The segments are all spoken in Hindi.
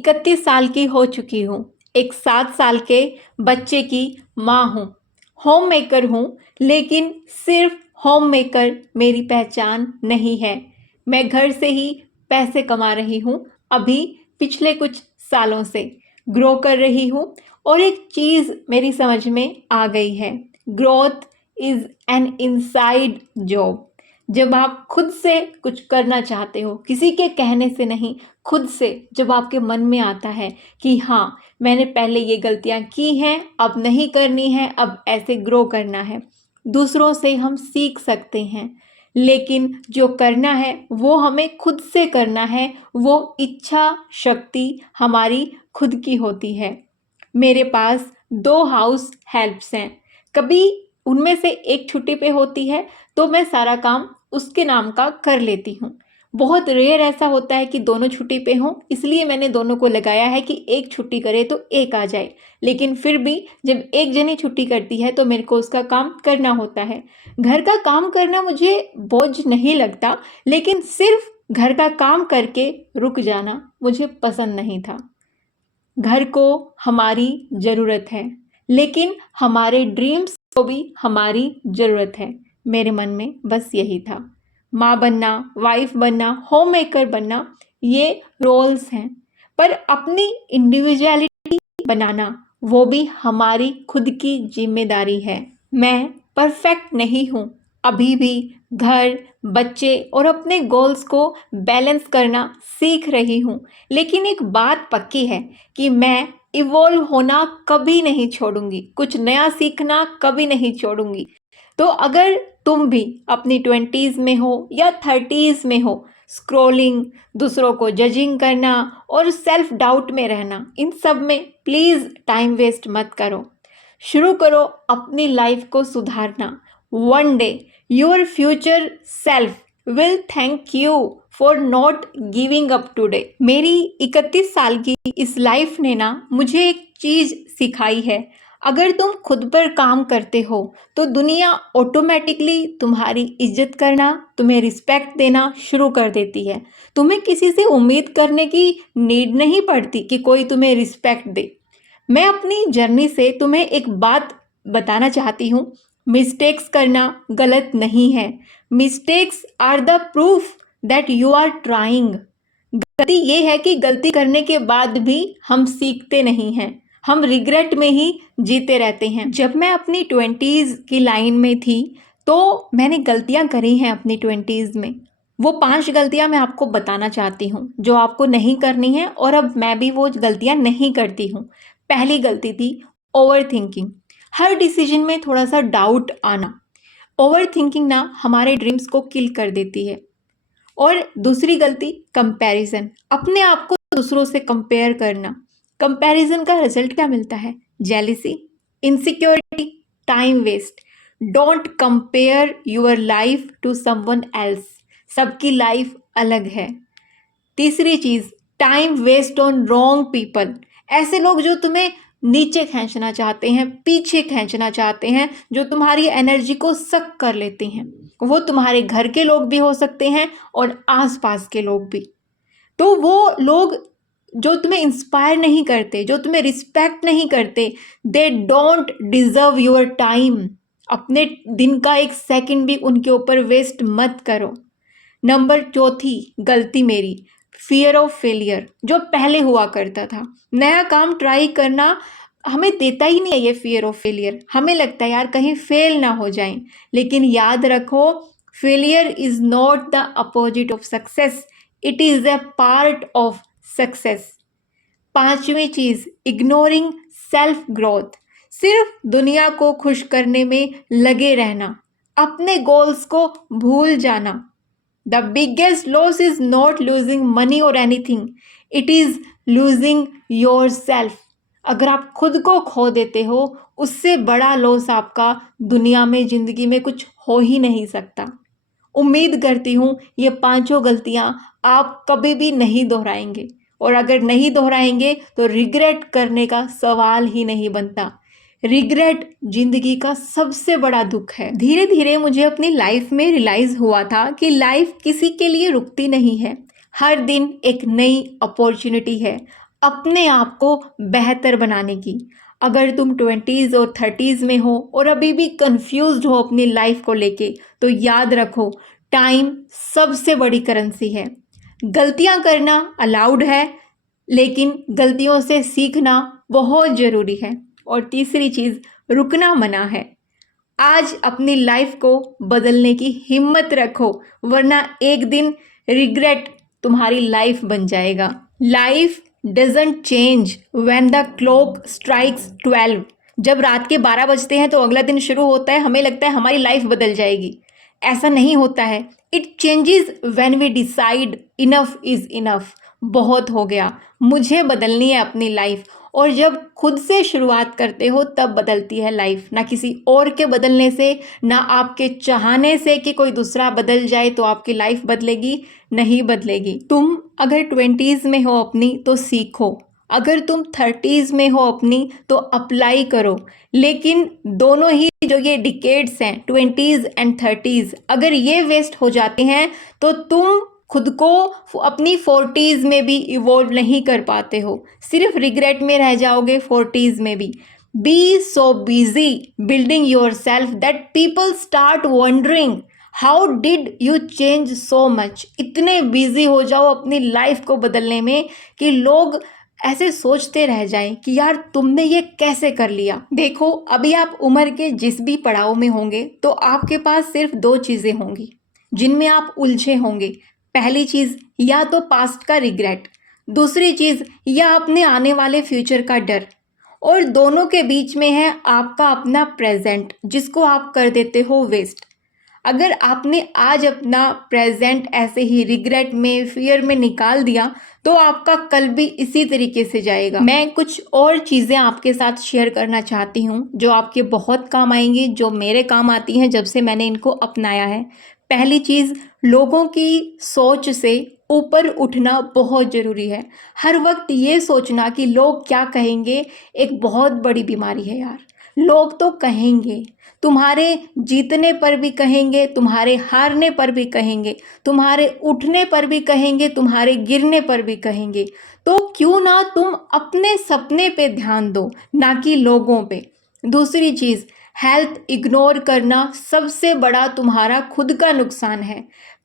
31 साल की हो चुकी हूँ। एक 7 साल के बच्चे की माँ हूँ। होम मेकर हूँ, लेकिन सिर्फ होम मेकर मेरी पहचान नहीं है। मैं घर से ही पैसे कमा रही हूँ। अभी पिछले कुछ सालों से ग्रो कर रही हूँ और एक चीज़ मेरी समझ में आ गई है। Growth is an inside job. जब आप खुद से कुछ करना चाहते हो, किसी के कहने से नहीं, खुद से जब आपके मन में आता है कि हाँ, मैंने पहले ये गलतियाँ की हैं, अब नहीं करनी है, अब ऐसे ग्रो करना है। दूसरों से हम सीख सकते हैं, लेकिन जो करना है वो हमें खुद से करना है। वो इच्छा शक्ति हमारी खुद की होती है। मेरे पास 2 हाउस हेल्प्स हैं। कभी उनमें से एक छुट्टी पे होती है तो मैं सारा काम उसके नाम का कर लेती हूँ। बहुत रेयर ऐसा होता है कि दोनों छुट्टी पे हों, इसलिए मैंने दोनों को लगाया है कि एक छुट्टी करे तो एक आ जाए। लेकिन फिर भी जब एक जनी छुट्टी करती है तो मेरे को उसका काम करना होता है। घर का काम करना मुझे बोझ नहीं लगता, लेकिन सिर्फ घर का काम करके रुक जाना मुझे पसंद नहीं था। घर को हमारी ज़रूरत है, लेकिन हमारे ड्रीम्स को भी हमारी ज़रूरत है। मेरे मन में बस यही था। माँ बनना, वाइफ बनना, होम मेकर बनना, ये रोल्स हैं, पर अपनी इंडिविजुअलिटी बनाना वो भी हमारी खुद की जिम्मेदारी है। मैं परफेक्ट नहीं हूँ। अभी भी घर, बच्चे और अपने गोल्स को बैलेंस करना सीख रही हूँ। लेकिन एक बात पक्की है कि मैं इवॉल्व होना कभी नहीं छोड़ूंगी, कुछ नया सीखना कभी नहीं छोड़ूंगी। तो अगर तुम भी अपनी 20s में हो या 30s में हो, स्क्रॉलिंग, दूसरों को जजिंग करना और सेल्फ डाउट में रहना, इन सब में प्लीज़ टाइम वेस्ट मत करो। शुरू करो अपनी लाइफ को सुधारना। One day your future self will thank you for not giving up today. मेरी 31 साल की इस लाइफ ने ना मुझे एक चीज़ सिखाई है। अगर तुम खुद पर काम करते हो तो दुनिया ऑटोमेटिकली तुम्हारी इज्जत करना, तुम्हें रिस्पेक्ट देना शुरू कर देती है। तुम्हें किसी से उम्मीद करने की नीड नहीं पड़ती कि कोई तुम्हें रिस्पेक्ट दे। मैं अपनी जर्नी से तुम्हें एक बात बताना चाहती हूँ। मिस्टेक्स करना गलत नहीं है। Mistakes are the proof that you are trying. गलती ये है कि गलती करने के बाद भी हम सीखते नहीं हैं, हम रिग्रेट में ही जीते रहते हैं। जब मैं अपनी 20s की लाइन में थी तो मैंने गलतियां करी हैं अपनी 20s में। वो 5 गलतियां मैं आपको बताना चाहती हूँ जो आपको नहीं करनी है, और अब मैं भी वो गलतियां नहीं करती हूँ। पहली गलती थी ओवर थिंकिंग। हर डिसीजन में थोड़ा सा डाउट आना। ओवर थिंकिंग ना हमारे ड्रीम्स को किल कर देती है। और दूसरी गलती कंपैरिजन, अपने आप को दूसरों से कंपेयर करना। कंपैरिजन का रिजल्ट क्या मिलता है? Jealousy, insecurity, time waste. Don't compare your life to someone else. सबकी लाइफ अलग है। तीसरी चीज, time waste on wrong people. ऐसे लोग जो तुम्हें नीचे खींचना चाहते हैं, पीछे खींचना चाहते हैं, जो तुम्हारी एनर्जी को सक कर लेते हैं। वो तुम्हारे घर के लोग भी हो सकते हैं और आसपास के लोग भी। तो वो लोग जो तुम्हें इंस्पायर नहीं करते, जो तुम्हें रिस्पेक्ट नहीं करते, they don't deserve your time. अपने दिन का एक सेकंड भी उनके ऊपर वेस्ट मत करो। नंबर चौथी गलती मेरी, फियर ऑफ फेलियर, जो पहले हुआ करता था। नया काम ट्राई करना हमें देता ही नहीं है ये फियर ऑफ फेलियर। हमें लगता है यार कहीं फेल ना हो जाएं, लेकिन याद रखो, failure is not the opposite of success, it is a part of success. पांचवी चीज, इग्नोरिंग सेल्फ ग्रोथ। सिर्फ दुनिया को खुश करने में लगे रहना, अपने गोल्स को भूल जाना। The biggest loss is not losing money or anything. It is losing yourself. अगर आप खुद को खो देते हो, उससे बड़ा लॉस आपका दुनिया में, जिंदगी में कुछ हो ही नहीं सकता। उम्मीद करती हूँ ये 5 गलतियाँ आप कभी भी नहीं दोहराएंगे, और अगर नहीं दोहराएंगे तो रिग्रेट करने का सवाल ही नहीं बनता। रिग्रेट जिंदगी का सबसे बड़ा दुख है। धीरे धीरे मुझे अपनी लाइफ में रियलाइज हुआ था कि लाइफ किसी के लिए रुकती नहीं है। हर दिन एक नई अपॉर्चुनिटी है। अपने आप को बेहतर बनाने की। अगर तुम 20s और 30s में हो और अभी भी कंफ्यूज्ड हो अपनी लाइफ को लेके, तो याद रखो, टाइम सबसे बड़ी करेंसी है। गलतियां करना अलाउड है, लेकिन गलतियों से सीखना बहुत ज़रूरी है। और तीसरी चीज़, रुकना मना है। आज अपनी लाइफ को बदलने की हिम्मत रखो, वरना एक दिन रिग्रेट तुम्हारी लाइफ बन जाएगा। Life doesn't change when the clock strikes 12। जब रात के 12 बजते हैं तो अगला दिन शुरू होता है, हमें लगता है हमारी लाइफ बदल जाएगी। ऐसा नहीं होता है। It changes when we decide enough is enough. बहुत हो गया, मुझे बदलनी है अपनी लाइफ। और जब खुद से शुरुआत करते हो तब बदलती है लाइफ, ना किसी और के बदलने से, ना आपके चाहने से कि कोई दूसरा बदल जाए तो आपकी लाइफ बदलेगी। नहीं बदलेगी। तुम अगर 20s में हो अपनी तो सीखो, अगर तुम 30s में हो अपनी तो अप्लाई करो। लेकिन दोनों ही जो ये डिकेड्स हैं, 20s एंड 30s, अगर ये वेस्ट हो जाते हैं तो तुम खुद को अपनी 40s में भी इवॉल्व नहीं कर पाते हो, सिर्फ रिग्रेट में रह जाओगे 40s में भी। Be so busy building yourself that people start wondering how did you change so much. इतने बिजी हो जाओ अपनी लाइफ को बदलने में कि लोग ऐसे सोचते रह जाएं कि यार तुमने ये कैसे कर लिया। देखो, अभी आप उम्र के जिस भी पड़ाव में होंगे तो आपके पास सिर्फ दो चीज़ें होंगी जिनमें आप उलझे होंगे। पहली चीज़, या तो पास्ट का रिग्रेट, दूसरी चीज़ या अपने आने वाले फ्यूचर का डर। और दोनों के बीच में है आपका अपना प्रेजेंट, जिसको आप कर देते हो वेस्ट। अगर आपने आज अपना प्रेजेंट ऐसे ही रिग्रेट में, फियर में निकाल दिया तो आपका कल भी इसी तरीके से जाएगा। मैं कुछ और चीज़ें आपके साथ शेयर करना चाहती हूँ जो आपके बहुत काम आएंगी, जो मेरे काम आती हैं जब से मैंने इनको अपनाया है। पहली चीज़, लोगों की सोच से ऊपर उठना बहुत ज़रूरी है। हर वक्त ये सोचना कि लोग क्या कहेंगे एक बहुत बड़ी बीमारी है यार। लोग तो कहेंगे, तुम्हारे जीतने पर भी कहेंगे, तुम्हारे हारने पर भी कहेंगे, तुम्हारे उठने पर भी कहेंगे, तुम्हारे गिरने पर भी कहेंगे। तो क्यों ना तुम अपने सपने पे ध्यान दो, ना कि लोगों पे। दूसरी चीज़, हेल्थ इग्नोर करना सबसे बड़ा तुम्हारा खुद का नुकसान है।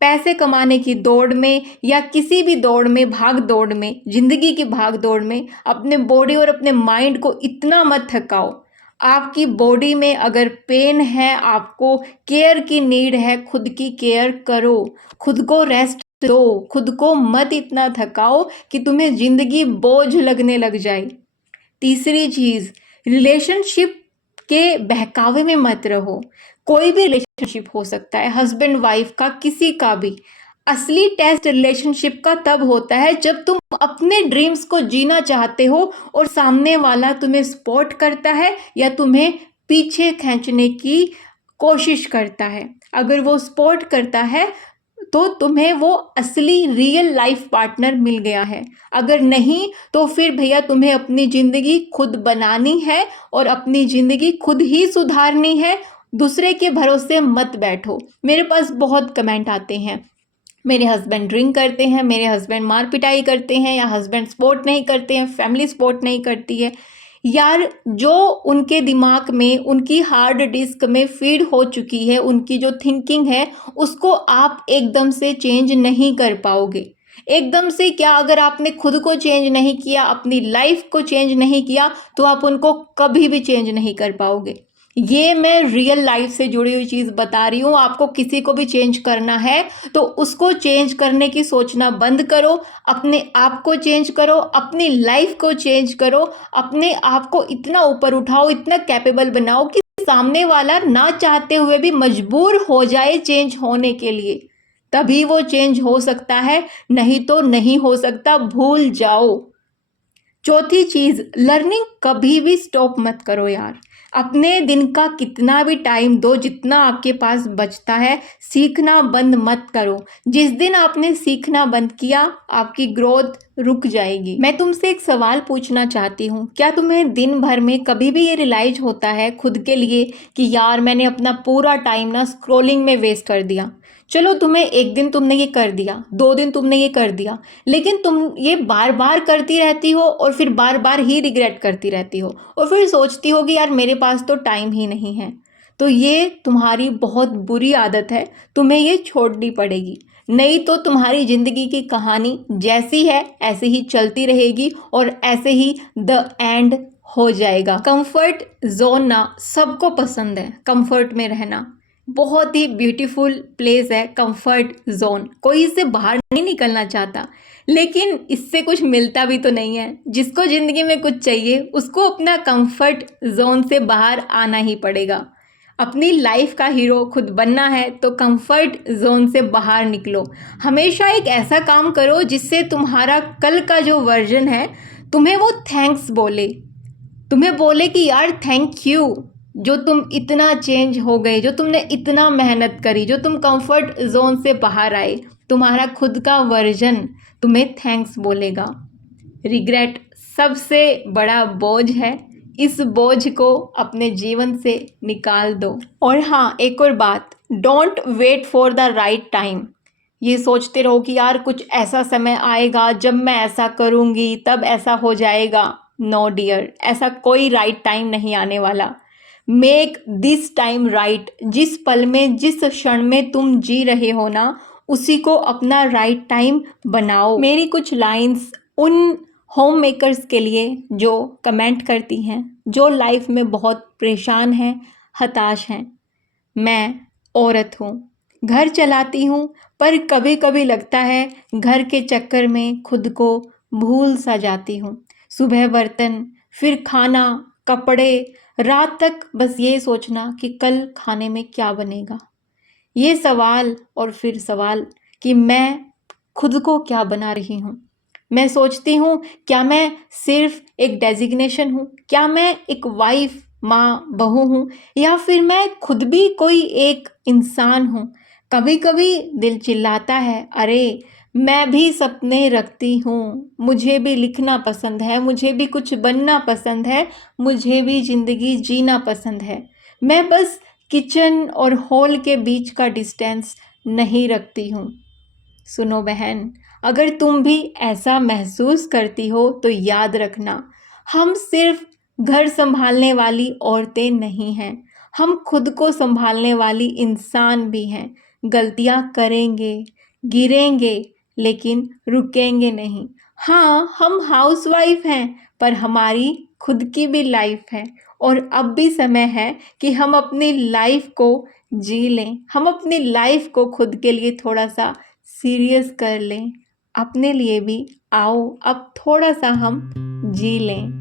पैसे कमाने की दौड़ में या किसी भी दौड़ में, भाग दौड़ में, जिंदगी की भाग दौड़ में अपने बॉडी और अपने माइंड को इतना मत थकाओ। आपकी बॉडी में अगर पेन है, आपको केयर की नीड है, खुद की केयर करो, खुद को रेस्ट दो, खुद को मत इतना थकाओ कि तुम्हें जिंदगी बोझ लगने लग जाए। तीसरी चीज़, रिलेशनशिप के बहकावे में मत रहो। कोई भी रिलेशनशिप हो सकता है, हस्बैंड वाइफ का, किसी का भी। असली टेस्ट रिलेशनशिप का तब होता है जब तुम अपने ड्रीम्स को जीना चाहते हो और सामने वाला तुम्हें सपोर्ट करता है या तुम्हें पीछे खींचने की कोशिश करता है। अगर वो सपोर्ट करता है तो तुम्हें वो असली रियल लाइफ पार्टनर मिल गया है। अगर नहीं तो फिर भैया तुम्हें अपनी ज़िंदगी खुद बनानी है और अपनी ज़िंदगी खुद ही सुधारनी है। दूसरे के भरोसे मत बैठो। मेरे पास बहुत कमेंट आते हैं, मेरे हस्बैंड ड्रिंक करते हैं, मेरे हस्बैंड मार पिटाई करते हैं, या हस्बैंड सपोर्ट नहीं करते हैं, फैमिली सपोर्ट नहीं करती है। यार, जो उनके दिमाग में, उनकी हार्ड डिस्क में फीड हो चुकी है, उनकी जो थिंकिंग है, उसको आप एकदम से चेंज नहीं कर पाओगे। एकदम से क्या, अगर आपने खुद को चेंज नहीं किया, अपनी लाइफ को चेंज नहीं किया, तो आप उनको कभी भी चेंज नहीं कर पाओगे। ये मैं रियल लाइफ से जुड़ी हुई चीज़ बता रही हूँ। आपको किसी को भी चेंज करना है तो उसको चेंज करने की सोचना बंद करो, अपने आप को चेंज करो, अपनी लाइफ को चेंज करो, अपने आप को इतना ऊपर उठाओ, इतना कैपेबल बनाओ कि सामने वाला ना चाहते हुए भी मजबूर हो जाए चेंज होने के लिए। तभी वो चेंज हो सकता है, नहीं तो नहीं हो सकता, भूल जाओ। चौथी चीज़, लर्निंग कभी भी स्टॉप मत करो यार। अपने दिन का कितना भी टाइम दो, जितना आपके पास बचता है, सीखना बंद मत करो। जिस दिन आपने सीखना बंद किया, आपकी ग्रोथ रुक जाएगी। मैं तुमसे एक सवाल पूछना चाहती हूँ, क्या तुम्हें दिन भर में कभी भी ये रियलाइज होता है खुद के लिए कि यार मैंने अपना पूरा टाइम ना स्क्रॉलिंग में वेस्ट कर दिया? चलो तुम्हें एक दिन तुमने ये कर दिया, 2 दिन तुमने ये कर दिया, लेकिन तुम ये बार-बार करती रहती हो और फिर बार-बार ही रिग्रेट करती रहती हो और फिर सोचती हो कि यार मेरे पास तो टाइम ही नहीं है। तो ये तुम्हारी बहुत बुरी आदत है, तुम्हें ये छोड़नी पड़ेगी। नहीं तो तुम्हारी ज़िंदगी की कहानी जैसी है ऐसे ही चलती रहेगी और ऐसे ही द एंड हो जाएगा। कंफर्ट ज़ोन ना सबको पसंद है, कंफर्ट में रहना। बहुत ही ब्यूटीफुल प्लेस है कंफर्ट जोन, कोई इससे बाहर नहीं निकलना चाहता, लेकिन इससे कुछ मिलता भी तो नहीं है। जिसको ज़िंदगी में कुछ चाहिए उसको अपना कंफर्ट जोन से बाहर आना ही पड़ेगा। अपनी लाइफ का हीरो खुद बनना है तो कंफर्ट जोन से बाहर निकलो। हमेशा एक ऐसा काम करो जिससे तुम्हारा कल का जो वर्जन है तुम्हें वो थैंक्स बोले, तुम्हें बोले कि यार थैंक यू, जो तुम इतना चेंज हो गए, जो तुमने इतना मेहनत करी, जो तुम कंफर्ट जोन से बाहर आए, तुम्हारा खुद का वर्जन तुम्हें थैंक्स बोलेगा। रिग्रेट सबसे बड़ा बोझ है, इस बोझ को अपने जीवन से निकाल दो। और हाँ, एक और बात, don't wait for the right time. ये सोचते रहो कि यार कुछ ऐसा समय आएगा जब मैं ऐसा करूँगी तब ऐसा हो जाएगा। नो डियर, ऐसा कोई राइट टाइम नहीं आने वाला। Make this time right. जिस पल में, जिस क्षण में तुम जी रहे हो ना, उसी को अपना राइट टाइम बनाओ। मेरी कुछ लाइंस उन होम मेकर्स के लिए जो कमेंट करती हैं, जो लाइफ में बहुत परेशान हैं, हताश हैं। मैं औरत हूँ, घर चलाती हूँ, पर कभी कभी लगता है घर के चक्कर में खुद को भूल सा जाती हूँ। सुबह बर्तन, फिर खाना, कपड़े, रात तक बस ये सोचना कि कल खाने में क्या बनेगा। ये सवाल और फिर सवाल कि मैं खुद को क्या बना रही हूँ। मैं सोचती हूँ क्या मैं सिर्फ एक डेजिग्नेशन हूँ, क्या मैं एक वाइफ, माँ, बहू हूँ, या फिर मैं खुद भी कोई एक इंसान हूँ। कभी कभी दिल चिल्लाता है, अरे मैं भी सपने रखती हूँ, मुझे भी लिखना पसंद है, मुझे भी कुछ बनना पसंद है, मुझे भी ज़िंदगी जीना पसंद है। मैं बस किचन और हॉल के बीच का डिस्टेंस नहीं रखती हूँ। सुनो बहन, अगर तुम भी ऐसा महसूस करती हो तो याद रखना, हम सिर्फ घर संभालने वाली औरतें नहीं हैं, हम खुद को संभालने वाली इंसान भी हैं। गलतियां करेंगे, गिरेंगे, लेकिन रुकेंगे नहीं। हाँ, हम हाउसवाइफ हैं, पर हमारी खुद की भी लाइफ है और अब भी समय है कि हम अपनी लाइफ को जी लें। हम अपनी लाइफ को खुद के लिए थोड़ा सा सीरियस कर लें। अपने लिए भी आओ अब थोड़ा सा हम जी लें।